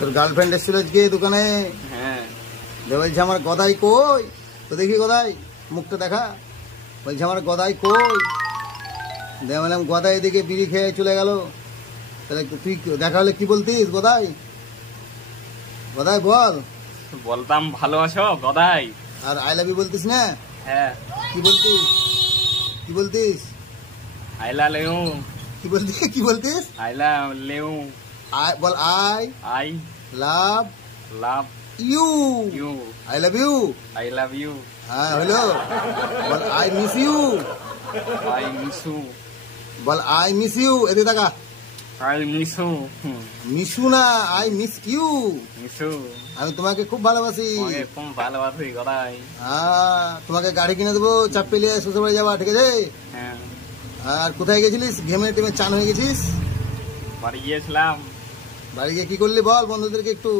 তোর গার্লফ্রেন্ড এসেছিল আজকে দোকানে। হ্যাঁ। বলছে আমার গদাই কই, তো দেখি গদাই, মুখটা দেখা। বলছে আমার গদাই কই। দিয়ে বললাম গদাই এদিকে বিড়ি খেয়ে চলে গেল। তাহলে তুই দেখা হলে কি বলতিস গদাই? গদাই বল। বলতাম ভালো আছো গদাই। আর আই লাভ ইউ বলতিস না? হ্যাঁ। কি বলতিস? কি বলতিস? আইলা লেউ। কি বলতিস? কি বলতিস? আইলা লেউ। বল I I love love you. You. I love you. I love you. হ্যাঁ হলো। বল I miss you. I miss you. বল আই মিস ইউ। এদিকে দেখা। I miss you. মিশু না, I miss you. Miss you. আমি তোমাকে খুব ভালোবাসি। তোমাকে খুব ভালোবাসি গদাই। হ্যাঁ, তোমাকে গাড়ি কিনে দেবো, চাপ পেলিয়ে শ্বশুর বাড়ি যাবা, ঠিক আছে? হ্যাঁ। আর কোথায় গেছিলিস? ঘেমে টেমে চান হয়ে গেছিস? বাড়ি গিয়েছিলাম। বাড়ি গিয়ে কি করলি বল বন্ধুদেরকে একটু।